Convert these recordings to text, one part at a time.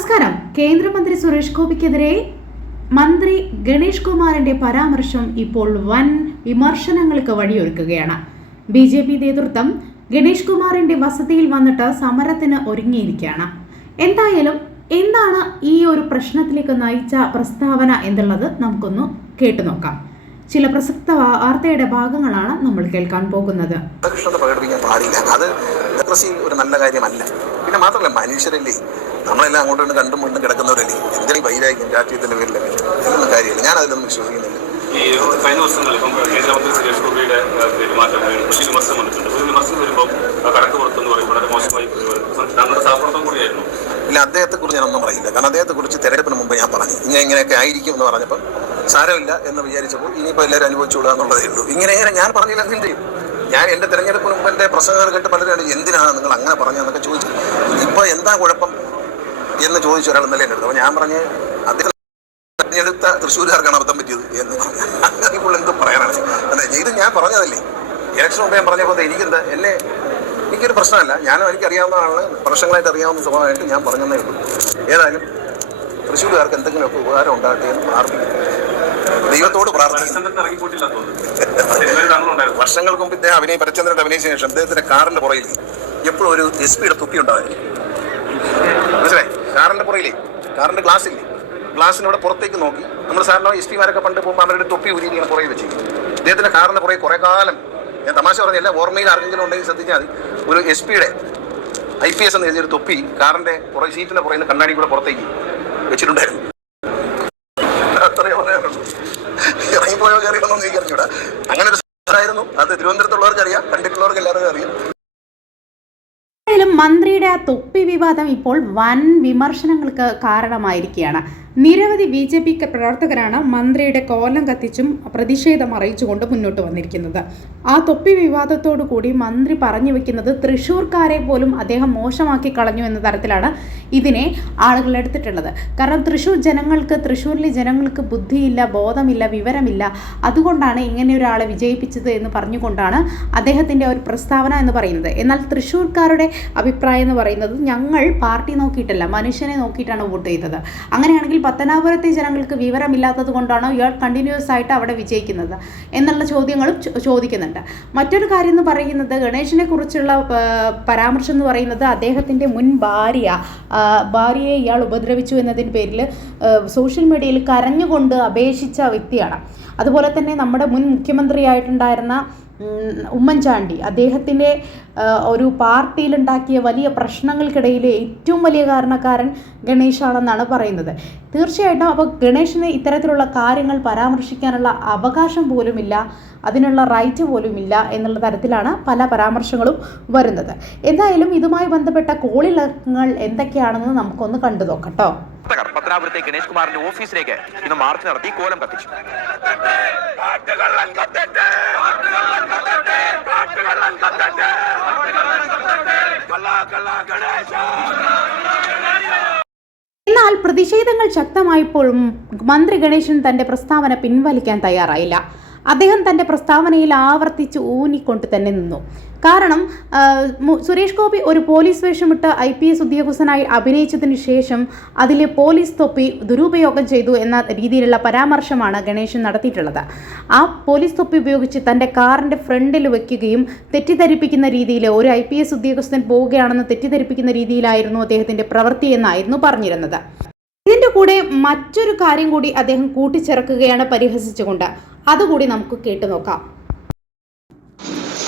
നമസ്കാരം. കേന്ദ്രമന്ത്രി സുരേഷ് ഗോപിക്കെതിരെ മന്ത്രി ഗണേഷ് കുമാറിന്റെ പരാമർശം ഇപ്പോൾ വൻ വിമർശനങ്ങൾക്ക് വഴിയൊരുക്കുകയാണ്. ബി ജെ പി നേതൃത്വം ഗണേഷ് കുമാറിന്റെ വസതിയിൽ വന്നിട്ട് സമരത്തിന് ഒരുങ്ങിയിരിക്കുകയാണ്. എന്തായാലും എന്താണ് ഈ ഒരു പ്രശ്നത്തിലേക്ക് നയിച്ച പ്രസ്താവന എന്നുള്ളത് നമുക്കൊന്ന് കേട്ടു നോക്കാം. ചില പ്രസക്ത വാർത്തയുടെ ഭാഗങ്ങളാണ് നമ്മൾ കേൾക്കാൻ പോകുന്നത്. പ്രകടിപ്പിക്കാൻ പാടില്ല. അത് ഒരു നല്ല കാര്യമല്ല. പിന്നെ മാത്രമല്ല മനുഷ്യരല്ലേ? നമ്മളെല്ലാം അങ്ങോട്ടും ഇങ്ങോട്ടും കണ്ടും മുണ്ടും കിടക്കുന്നവരല്ലേ? എന്തെങ്കിലും വൈരാഗ്യം രാഷ്ട്രീയത്തിന്റെ പേരിൽ എന്നൊന്നും കാര്യമില്ല. ഞാൻ അതിലൊന്നും വിശ്വസിക്കുന്നില്ല. ഈ കഴിഞ്ഞ ദിവസങ്ങളിൽ ഇപ്പം കേന്ദ്രമന്ത്രി സുരേഷ് ഗോപിയുടെ ഏഹ്, പെരുമാറ്റം ഒരു വലിയ വിമർശനം വന്നിട്ടുണ്ട്. ഒരു വിമർശനം വരുമ്പോൾ കടക്ക് പുറത്തെന്ന് പറയും വളരെ മോശമായി പെരുമാറും. താങ്കളുടെ സഹപ്രവർത്തനം കൂടിയായിരുന്നു. ഇല്ല അദ്ദേഹത്തെ കുറിച്ച് ഞാനൊന്നും പറയില്ല. കാരണം അദ്ദേഹത്തെ കുറിച്ച് തെരഞ്ഞെടുപ്പിന് മുമ്പ് ഞാൻ പറഞ്ഞു. ഇങ്ങനെ ഇങ്ങനെയൊക്കെ ആയിരിക്കും എന്ന് പറഞ്ഞപ്പോൾ സാരമില്ല എന്ന് വിചാരിച്ചപ്പോൾ ഇനിയിപ്പോൾ എല്ലാവരും അനുഭവിച്ചുകൂടാ എന്നുള്ളതേ ഉള്ളൂ. ഇങ്ങനെ ഇങ്ങനെ ഞാൻ പറഞ്ഞില്ല എന്ത് ചെയ്യും ഞാൻ എന്റെ തെരഞ്ഞെടുപ്പിന് മുമ്പ് എന്റെ പ്രസംഗങ്ങൾ കേട്ട് പലരും എന്തിനാണ് നിങ്ങൾ അങ്ങനെ പറഞ്ഞതെന്നൊക്കെ ചോദിച്ചു. ഇപ്പോൾ എന്താ കുഴപ്പം എന്ന് ചോദിച്ച ഒരാൾ ഇന്നലെ എന്റെ അപ്പോൾ ഞാൻ പറഞ്ഞ് അദ്ദേഹം തെരഞ്ഞെടുത്ത തൃശ്ശൂരുകാർക്കാണ് അബദ്ധം പറ്റിയത് എന്ന് പറഞ്ഞു. ഇപ്പോൾ എന്ത് പറയാനാണ്. അതെ ഇത് ഞാൻ പറഞ്ഞതല്ലേ. ഇലക്ഷൻ മുമ്പ് ഞാൻ പറഞ്ഞപ്പോൾ എനിക്കെന്താ എന്നെ എനിക്കൊരു പ്രശ്നമല്ല. ഞാനും എനിക്കറിയാവുന്ന ആൾ വർഷങ്ങളായിട്ട് അറിയാവുന്ന സ്വഭാവമായിട്ട് ഞാൻ പറഞ്ഞതേ ഉള്ളൂ. ഏതായാലും തൃശ്ശൂരുകാർക്ക് എന്തെങ്കിലുമൊക്കെ ഉപകാരം ഉണ്ടാകട്ടെ എന്ന് പ്രാർത്ഥിക്കുന്നു. ദൈവത്തോട് പ്രാർത്ഥിക്കുന്നു. വർഷങ്ങൾക്ക് മുമ്പ് ഇദ്ദേഹം അഭിനയ പരചന്ദ്രന്റെ അഭിനയിച്ച ശേഷം അദ്ദേഹത്തിന്റെ കാറിന്റെ പുറയിൽ എപ്പോഴും ഒരു എസ് പിയുടെ തുപ്പി ഉണ്ടായിരുന്നു മനസ്സിലായി? കാറിന്റെ പുറയിലേ കാറിന്റെ ഗ്ലാസ് ഇല്ലേ? ഗ്ലാസിന് ഇവിടെ പുറത്തേക്ക് നോക്കി. നമ്മൾ സാറിന് എസ് പിമാരൊക്കെ പണ്ട് പോകുമ്പോൾ അവരുടെ തൊപ്പി ഉരി ഇങ്ങനെ പുറകെ വെച്ചു ഇദ്ദേഹത്തിന്റെ കാറിന്റെ പുറകെ കുറെ കാലം ഞാൻ തമാശ പറഞ്ഞില്ല ഓർമ്മയിൽ ആർക്കെങ്കിലും ഉണ്ടെങ്കിൽ ശ്രദ്ധിച്ചാൽ ഒരു എസ് പിയുടെ ഐ പി എസ് എന്ന് എഴുതിയൊരു തൊപ്പി കാറിന്റെ പുറകെ സീറ്റിന്റെ പുറകെ കണ്ണാടി കൂടെ പുറത്തേക്ക് വെച്ചിട്ടുണ്ടായിരുന്നു. പറയാനുള്ളൂ ഇറങ്ങിപ്പോയോ കയറിയൊന്നും ചോദിക്കാറില്ല അങ്ങനെ ഒരു സ്ഥലമായിരുന്നു അത് തിരുവനന്തപുരത്തുള്ളവർക്ക് അറിയാം കണ്ടിട്ടുള്ളവർക്ക് എല്ലാവർക്കും അറിയാം. മന്ത്രിയുടെ ആ തൊപ്പി വിവാദം ഇപ്പോൾ വൻ വിമർശനങ്ങൾക്ക് കാരണമായിരിക്കുകയാണ്. നിരവധി ബി ജെ പി പ്രവർത്തകരാണ് മന്ത്രിയുടെ കോലം കത്തിച്ചും പ്രതിഷേധം അറിയിച്ചുകൊണ്ട് മുന്നോട്ട് വന്നിരിക്കുന്നത്. ആ തൊപ്പി വിവാദത്തോടു കൂടി മന്ത്രി പറഞ്ഞു വെക്കുന്നത് തൃശ്ശൂർക്കാരെ പോലും അദ്ദേഹം മോശമാക്കി കളഞ്ഞു എന്ന തരത്തിലാണ് ഇതിനെ ആളുകൾ എടുത്തിട്ടുള്ളത്. കാരണം തൃശ്ശൂർ ജനങ്ങൾക്ക് തൃശ്ശൂരിലെ ജനങ്ങൾക്ക് ബുദ്ധിയില്ല ബോധമില്ല വിവരമില്ല. അതുകൊണ്ടാണ് ഇങ്ങനെ ഒരാളെ വിജയിപ്പിച്ചത് എന്ന് പറഞ്ഞുകൊണ്ടാണ് അദ്ദേഹത്തിന്റെ ഒരു പ്രസ്താവന എന്ന് പറയുന്നത്. എന്നാൽ തൃശ്ശൂർക്കാരുടെ അഭിപ്രായം എന്ന് പറയുന്നത് ഞങ്ങൾ പാർട്ടി നോക്കിയിട്ടല്ല മനുഷ്യനെ നോക്കിയിട്ടാണ് വോട്ട് ചെയ്തത്. അങ്ങനെയാണെങ്കിൽ പത്തനാപുരത്തെ ജനങ്ങൾക്ക് വിവരമില്ലാത്തത് കൊണ്ടാണോ ഇയാൾ കണ്ടിന്യൂസ് ആയിട്ട് അവിടെ വിജയിക്കുന്നത് എന്നുള്ള ചോദ്യങ്ങളും ചോദിക്കുന്നുണ്ട്. മറ്റൊരു കാര്യം എന്ന് പറയുന്നത് ഗണേശനെ കുറിച്ചുള്ള പരാമർശം എന്ന് പറയുന്നത് അദ്ദേഹത്തിന്റെ മുൻ ഭാര്യ ഭാര്യയെ ഇയാൾ ഉപദ്രവിച്ചു എന്നതിന്റെ പേരിൽ സോഷ്യൽ മീഡിയയിൽ കരഞ്ഞുകൊണ്ട് അപേക്ഷിച്ച വ്യക്തിയാണ്. അതുപോലെ തന്നെ നമ്മുടെ മുൻ മുഖ്യമന്ത്രിയായിട്ടുണ്ടായിരുന്ന ഉമ്മൻചാണ്ടി. അദ്ദേഹത്തിന്റെ ഒരു പാർട്ടിയിലുണ്ടാക്കിയ വലിയ പ്രശ്നങ്ങൾക്കിടയിൽ ഏറ്റവും വലിയ കാരണക്കാരൻ ഗണേഷാണെന്നാണ് പറയുന്നത്. തീർച്ചയായിട്ടും അപ്പോൾ ഗണേഷിന് ഇത്തരത്തിലുള്ള കാര്യങ്ങൾ പരാമർശിക്കാനുള്ള അവകാശം പോലുമില്ല അതിനുള്ള റൈറ്റ് പോലുമില്ല എന്നുള്ള തരത്തിലാണ് പല പരാമർശങ്ങളും വരുന്നത്. എന്തായാലും ഇതുമായി ബന്ധപ്പെട്ട കോളിളക്കങ്ങൾ എന്തൊക്കെയാണെന്ന് നമുക്കൊന്ന് കണ്ടു നോക്കട്ടോ പത്തനാപുരത്തെ ഗണേഷ് കുമാറിന്റെ ഓഫീസിലേക്ക് ഇന്ന് മാർച്ച് നടത്തി കോലം കത്തിച്ചു. എന്നാൽ പ്രതിഷേധങ്ങൾ ശക്തമായപ്പോഴും മന്ത്രി ഗണേശൻ തന്റെ പ്രസ്താവന പിൻവലിക്കാൻ തയ്യാറായില്ല. അദ്ദേഹം തന്റെ പ്രസ്താവനയിൽ ആവർത്തിച്ച് ഊന്നിക്കൊണ്ട് തന്നെ നിന്നു. കാരണം സുരേഷ് ഗോപി ഒരു പോലീസ് വേഷമിട്ട് ഐ പി എസ് ഉദ്യോഗസ്ഥനായി അഭിനയിച്ചതിന് ശേഷം അതിലെ പോലീസ് തൊപ്പി ദുരുപയോഗം ചെയ്തു എന്ന രീതിയിലുള്ള പരാമർശമാണ് ഗണേശൻ നടത്തിയിട്ടുള്ളത്. ആ പോലീസ് തൊപ്പി ഉപയോഗിച്ച് തന്റെ കാറിന്റെ ഫ്രണ്ടിൽ വയ്ക്കുകയും തെറ്റിദ്ധരിപ്പിക്കുന്ന രീതിയിൽ ഒരു ഐ പി എസ് ഉദ്യോഗസ്ഥൻ പോവുകയാണെന്ന് തെറ്റിദ്ധരിപ്പിക്കുന്ന രീതിയിലായിരുന്നു അദ്ദേഹത്തിന്റെ പ്രവൃത്തി എന്നായിരുന്നു പറഞ്ഞിരുന്നത്. ഇതിന്റെ കൂടെ മറ്റൊരു കാര്യം കൂടി അദ്ദേഹം കൂട്ടിച്ചേർക്കുകയാണ് പരിഹസിച്ചുകൊണ്ട്. അതുകൂടി നമുക്ക് കേട്ടു നോക്കാം.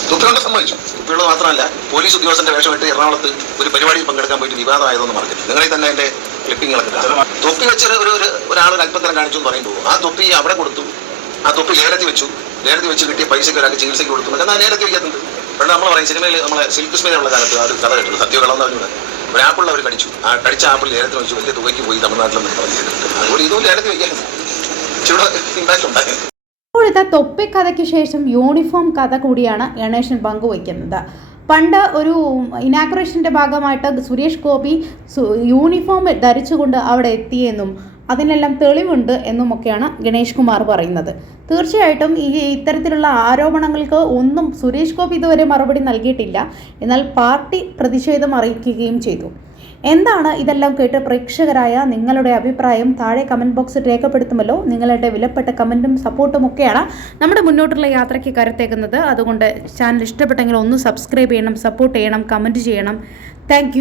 തൊപ്പികളുടെ സമ്മതിച്ചു തൊപ്പികൾ മാത്രമല്ല പോലീസ് ഉദ്യോഗസ്ഥന്റെ വേഷമായിട്ട് എറണാകുളത്ത് ഒരു പരിപാടിയിൽ പങ്കെടുക്കാൻ പോയിട്ട് വിവാദമായതൊന്നും മറക്കരുത് നിങ്ങളിൽ തന്നെ എന്റെ ക്ലിപ്പിങ്ങളൊക്കെ കാണാം. തൊപ്പി വെച്ചൊരു ഒരു ഒരു ഒരാൾ ഒരു അല്പത്തരം കാണിച്ചു എന്ന് പറയുമ്പോൾ ആ തൊപ്പി അവിടെ കൊടുത്തു. ആ തൊപ്പി ലേലത്തിൽ വെച്ചു. ലേലത്തിൽ വെച്ച് കിട്ടിയ പൈസയ്ക്ക് ഒരാൾക്ക് ചികിത്സയ്ക്ക് കൊടുത്തു എന്നാൽ ലേലത്തിൽ വയ്ക്കുന്നുണ്ട് പണ്ട് നമ്മൾ പറയും സിനിമയിൽ നമ്മളെ സിൽക്ക് സ്മേലുള്ള കാലത്ത് ആ ഒരു കഥ കേട്ടു സത്യം എന്ന് പറഞ്ഞത് ഒരു ആപ്പിൾ അവർ കടിച്ചു. ആ കടിച്ച ആപ്പിൾ ലേലത്തിൽ വെച്ച്. വലിയ തുകയ്ക്ക് പോയി തമിഴ്നാട്ടിൽ നിന്ന് പറഞ്ഞു അതുപോലെ ഇതും ലേലത്തിൽ വയ്ക്കാൻ ഇമ്പാക്ട് ഉണ്ടായിരുന്നു ഇപ്പോഴത്തെ തൊപ്പിക്കഥയ്ക്ക് ശേഷം യൂണിഫോം കഥ കൂടിയാണ് ഗണേശൻ പങ്കുവയ്ക്കുന്നത്. പണ്ട് ഒരു ഇനാഗ്രേഷന്റെ ഭാഗമായിട്ട് സുരേഷ് ഗോപി യൂണിഫോം ധരിച്ചുകൊണ്ട് അവിടെ എത്തിയെന്നും അതിനെല്ലാം തെളിവുണ്ട് എന്നുമൊക്കെയാണ് ഗണേഷ് കുമാർ പറയുന്നത്. തീർച്ചയായിട്ടും ഈ ഇത്തരത്തിലുള്ള ആരോപണങ്ങൾക്ക് ഒന്നും സുരേഷ് ഗോപി ഇതുവരെ മറുപടി നൽകിയിട്ടില്ല. എന്നാൽ പാർട്ടി പ്രതിഷേധം അറിയിക്കുകയും ചെയ്തു. എന്താണ് ഇതെല്ലാം കേട്ട് പ്രേക്ഷകരായ നിങ്ങളുടെ അഭിപ്രായം? താഴെ കമന്റ് ബോക്സിൽ രേഖപ്പെടുത്തുമല്ലോ. നിങ്ങളുടെ വിലപ്പെട്ട കമന്റും സപ്പോർട്ടും ഒക്കെയാണ് നമ്മുടെ മുന്നോട്ടുള്ള യാത്രയ്ക്ക് കരുത്തേക്കുന്നത് അതുകൊണ്ട് ചാനൽ ഇഷ്ടപ്പെട്ടെങ്കിൽ ഒന്ന് സബ്സ്ക്രൈബ് ചെയ്യണം സപ്പോർട്ട് ചെയ്യണം കമന്റ് ചെയ്യണം. താങ്ക്